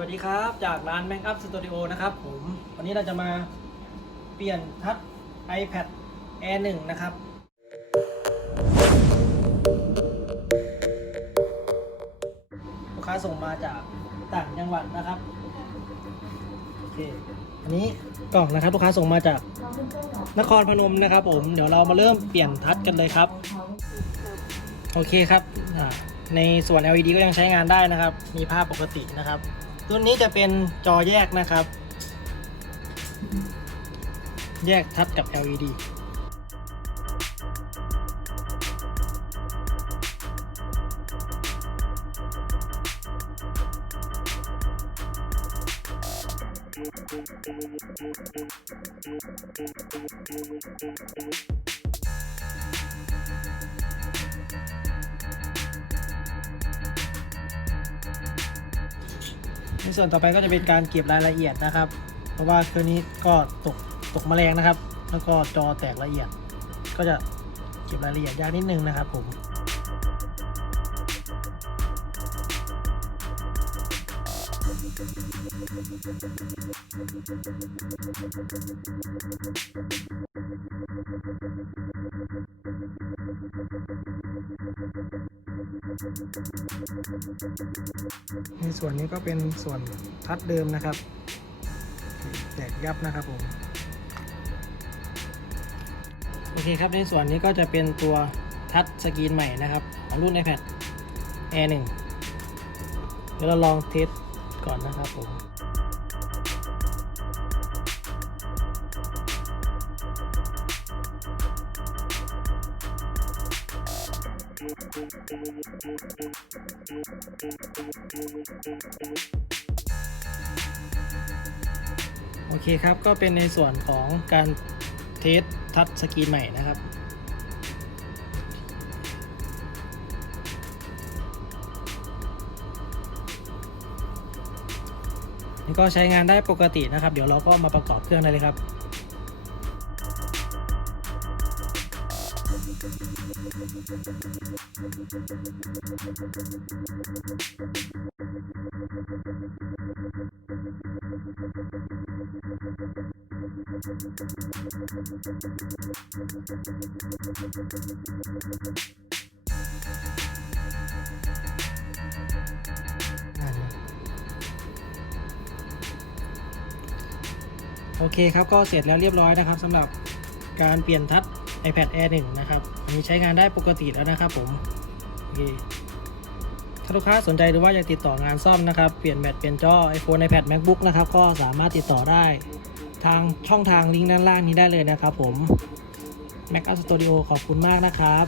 วัสดีครับจากร้าน Mac Up Studio นะครับผมวันนี้เราจะมาเปลี่ยนทัช iPad Air 1 นะครับ ลูกค้าส่งมาจากต่างจังหวัดนะครับโอเคอันนี้กล่องนะครับลูกค้าส่งมาจากนครพนมนะครับผมเดี๋ยวเรามาเริ่มเปลี่ยนทัชกันเลยครับ โอเคครับในส่วน LED ก็ยังใช้งานได้นะครับ มีภาพปกตินะครับ ตัวนี้จะเป็นจอแยกนะครับ แยกทัชกับ LED ในส่วนต่อไปก็จะเป็นการเก็บรายละเอียดนะครับ เพราะว่าเครื่องนี้ก็ตกตกแมลงนะครับ แล้วก็จอแตกละเอียด ก็จะเก็บรายละเอียดยากนิดนึงนะครับผม ในส่วนนี้ก็เป็นส่วนทัดเดิมนะครับแตกยับนะครับผมโอเคครับในส่วนนี้ก็จะเป็นตัวทัชสกรีนใหม่นะครับของรุ่น iPad Air 1เดี๋ยวเราลองเทสก่อนนะครับผม โอเคครับ ก็เป็นในส่วนของการเทสทัชสกรีนใหม่นะครับนี่ก็ใช้งานได้ปกตินะครับ เดี๋ยวเราก็มาประกอบเครื่องได้เลยครับ โอเคครับ ก็เสร็จแล้วเรียบร้อยนะครับสำหรับการเปลี่ยนทัช iPad Air 1 นะครับอันนี้ใช้งานได้ปกติแล้วนะครับผมโอเคถ้าลูกค้าสนใจหรือว่าอยากติดต่องานซ่อมนะครับ เปลี่ยนแบตเปลี่ยนจอ iPhone iPad MacBook นะครับ ก็สามารถติดต่อได้ทางช่องทางลิงก์ด้านล่างนี้ได้เลยนะครับผม Mac Up Studio ขอบคุณมากนะครับ